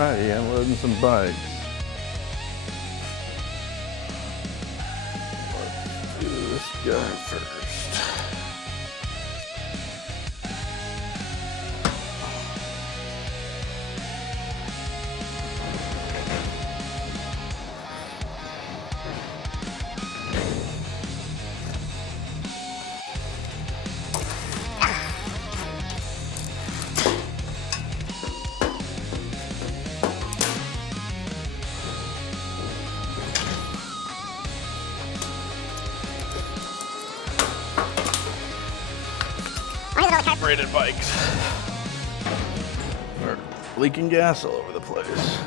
Alrighty, unloading some bikes. Let's do this guy first. Carbureted bikes are leaking gas all over the place.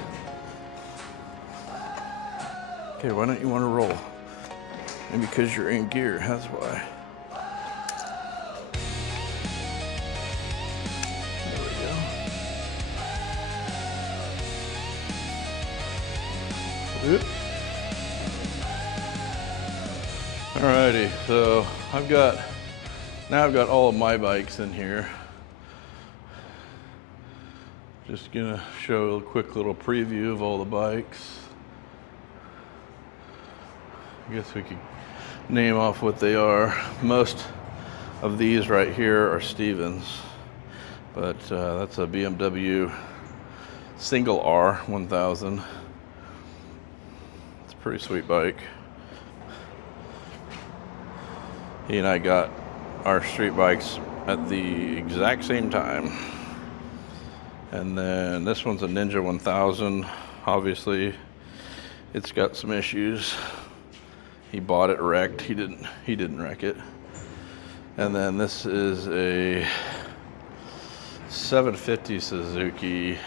Okay, why don't you want to roll? Maybe because you're in gear, that's why. There we go. Oop. Alrighty, so I've got all of my bikes in here. Just gonna show a quick little preview of all the bikes. I guess we could name off what they are. Most of these right here are Stevens, but that's a BMW single R 1000. It's a pretty sweet bike. He and I got our street bikes at the exact same time. And then this one's a Ninja 1000. Obviously, it's got some issues. He bought it wrecked. He didn't wreck it. And then this is a 750 Suzuki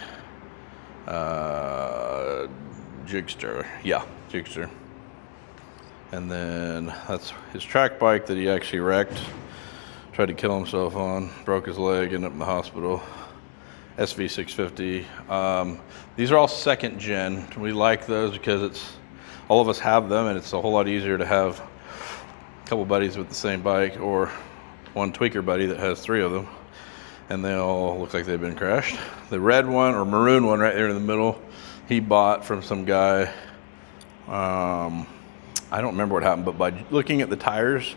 Gigster. Yeah, Gigster. And then that's his track bike that he actually wrecked. Tried to kill himself on, broke his leg, ended up in the hospital. SV650. These are all second gen. We like those because all of us have them, and it's a whole lot easier to have a couple buddies with the same bike, or one tweaker buddy that has 3 of them, and they all look like they've been crashed. The red one, or maroon one right there in the middle, he bought from some guy. I don't remember what happened, but by looking at the tires,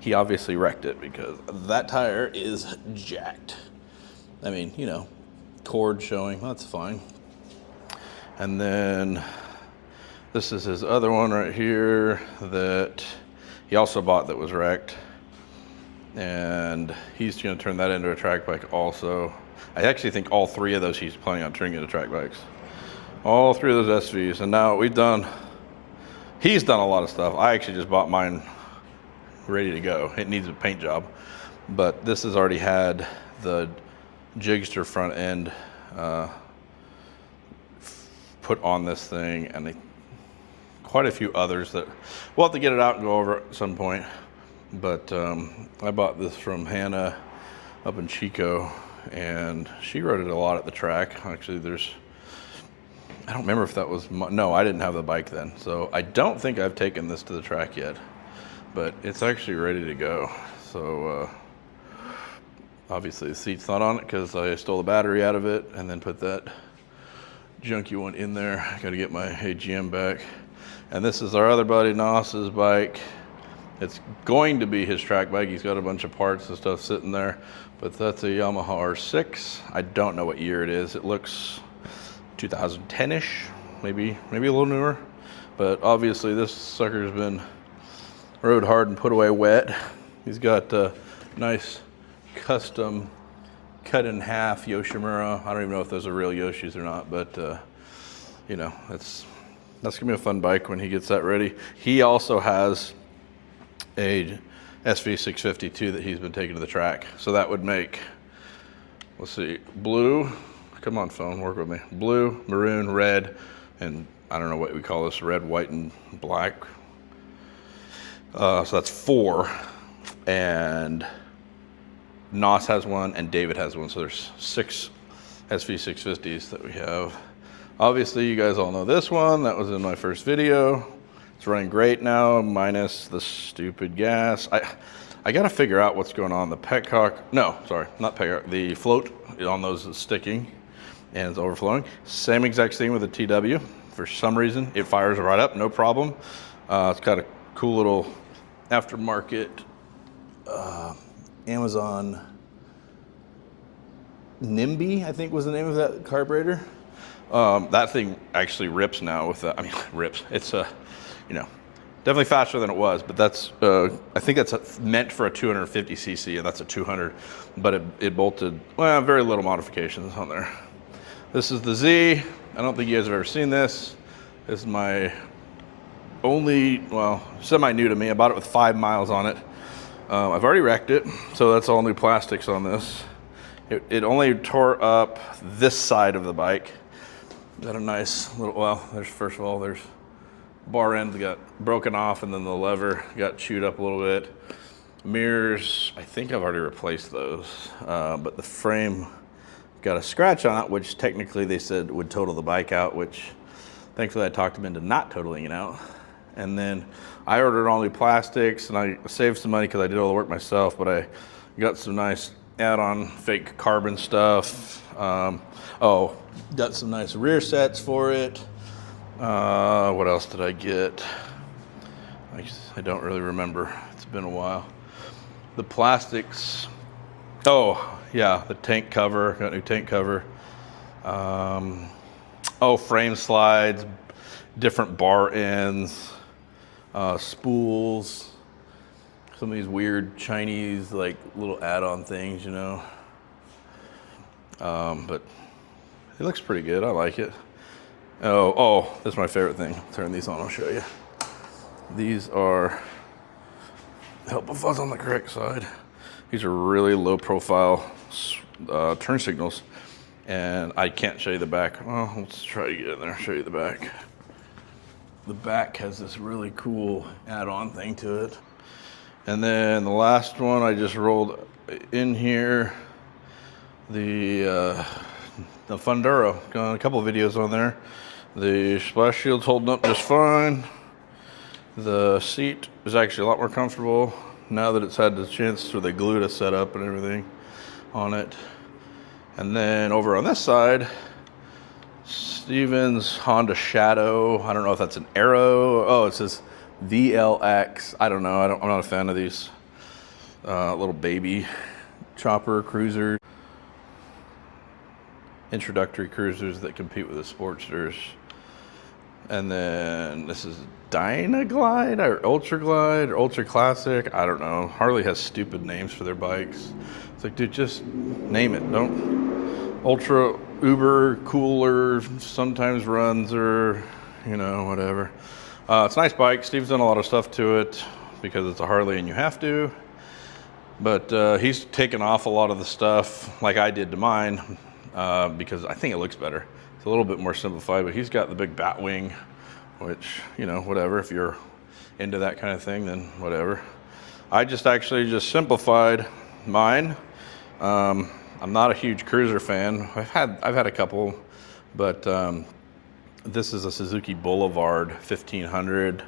he obviously wrecked it because that tire is jacked. I mean, you know, cord showing, that's fine. And then this is his other one right here that he also bought that was wrecked. And he's gonna turn that into a track bike also. I actually think all 3 of those he's planning on turning into track bikes. All 3 of those SVs. And now he's done a lot of stuff. I actually just bought mine ready to go. It needs a paint job, but this has already had the Gigster front end put on this thing, and quite a few others that we'll have to get it out and go over at some point. But I bought this from Hannah up in Chico, and she rode it a lot at the track. Actually, I don't remember if that was no, I didn't have the bike then, so I don't think I've taken this to the track yet, but it's actually ready to go. So obviously the seat's not on it because I stole the battery out of it and then put that junky one in there. I got to get my AGM back. And this is our other buddy Nos's bike. It's going to be his track bike. He's got a bunch of parts and stuff sitting there, but that's a Yamaha R6. I don't know what year it is. It looks 2010-ish, maybe a little newer, but obviously this sucker's been rode hard and put away wet. He's got a nice custom cut in half Yoshimura. I don't even know if those are real Yoshis or not, but you know, that's gonna be a fun bike when he gets that ready. He also has a SV650 too that he's been taking to the track, so that would make, let's see, blue. Come on, phone, work with me. Blue, maroon, red, and I don't know what we call this, red, white, and black. So that's 4. And Nos has one, and David has one. So there's 6 SV650s that we have. Obviously, you guys all know this one. That was in my first video. It's running great now, minus the stupid gas. I got to figure out what's going on. The petcock, no, sorry, not petcock. The float on those is sticking. and it's overflowing. Same exact thing with the TW. For some reason, it fires right up, no problem. It's got a cool little aftermarket Amazon NIMBY, I think was the name of that carburetor. That thing actually rips now with I mean, rips. It's definitely faster than it was, but that's I think that's meant for a 250cc, and that's a 200, but it bolted, well, very little modifications on there. This is the Z. I don't think you guys have ever seen this. This is my only, well, semi-new to me. I bought it with 5 miles on it. I've already wrecked it, so that's all new plastics on this. It only tore up this side of the bike. Got a nice little, well, first of all, there's bar end got broken off, and then the lever got chewed up a little bit. Mirrors, I think I've already replaced those, but the frame got a scratch on it, which technically they said would total the bike out, which thankfully I talked them into not totaling it out. And then I ordered all new plastics, and I saved some money because I did all the work myself, but I got some nice add-on fake carbon stuff. Got some nice rear sets for it. What else did I get? I don't really remember. It's been a while. The plastics. Oh, yeah, the tank cover. Got a new tank cover. Frame slides, different bar ends, spools. Some of these weird Chinese, like, little add-on things, you know. But it looks pretty good. I like it. Oh, this is my favorite thing. Turn these on, I'll show you. These are, help if I was on the correct side. These are really low profile turn signals, and I can't show you the back. Well, let's try to get in there, show you the back. The back has this really cool add-on thing to it. And then the last one I just rolled in here, the Funduro. Got a couple of videos on there. The splash shield's holding up just fine. The seat is actually a lot more comfortable now that it's had the chance for the glue to set up and everything on it. And then over on this side, Stevens Honda Shadow. I don't know if that's an Aero. Oh, it says VLX. I don't know. I'm not a fan of these little baby chopper cruisers. Introductory cruisers that compete with the Sportsters. And then this is Dynaglide or Ultra Glide or Ultra Classic. I don't know. Harley has stupid names for their bikes. It's like, dude, just name it. Don't. Ultra, Uber, Cooler, sometimes runs, or, you know, whatever. It's a nice bike. Steve's done a lot of stuff to it because it's a Harley and you have to. But he's taken off a lot of the stuff like I did to mine because I think it looks better. It's a little bit more simplified, but he's got the big bat wing, which, you know, whatever. If you're into that kind of thing, then whatever. I just actually just simplified mine. I'm not a huge cruiser fan. I've had a couple, but this is a Suzuki Boulevard 1500.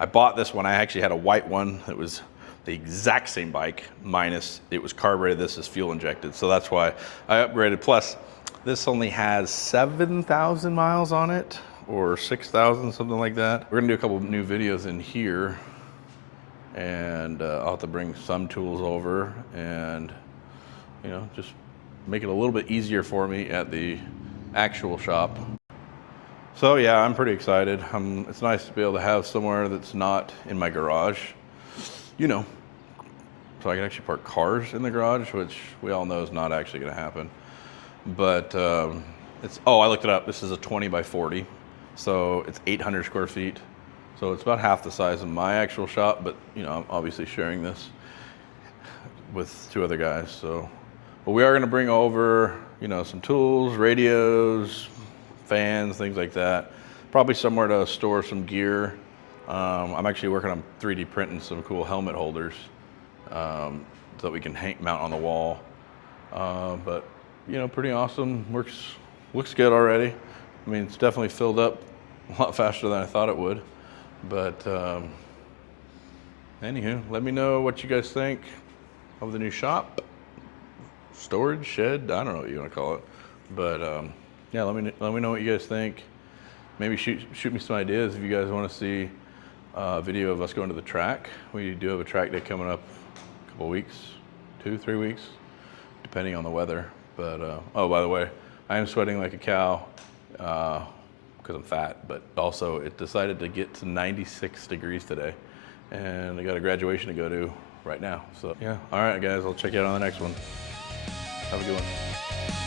I bought this one. I actually had a white one that was the exact same bike, minus it was carbureted. This is fuel injected, so that's why I upgraded. Plus, this only has 7,000 miles on it, or 6,000, something like that. We're gonna do a couple of new videos in here, and I'll have to bring some tools over and, you know, just make it a little bit easier for me at the actual shop. So yeah, I'm pretty excited. It's nice to be able to have somewhere that's not in my garage, you know, so I can actually park cars in the garage, which we all know is not actually gonna happen. But I looked it up. This is a 20 by 40. So it's 800 square feet. So it's about half the size of my actual shop, but, you know, I'm obviously sharing this with 2 other guys. So, but we are gonna bring over, you know, some tools, radios, fans, things like that. Probably somewhere to store some gear. I'm actually working on 3D printing some cool helmet holders so that we can mount on the wall. But, you know, pretty awesome. Looks good already. I mean, it's definitely filled up a lot faster than I thought it would. But anywho, let me know what you guys think of the new shop, storage shed. I don't know what you want to call it, but Yeah, let me know what you guys think. Maybe shoot me some ideas if you guys want to see a video of us going to the track. We do have a track day coming up a couple weeks, 2-3 weeks, depending on the weather. But oh, by the way, I am sweating like a cow because I'm fat, but also it decided to get to 96 degrees today, and I got a graduation to go to right now. So yeah, all right guys, I'll check you out on the next one. Have a good one.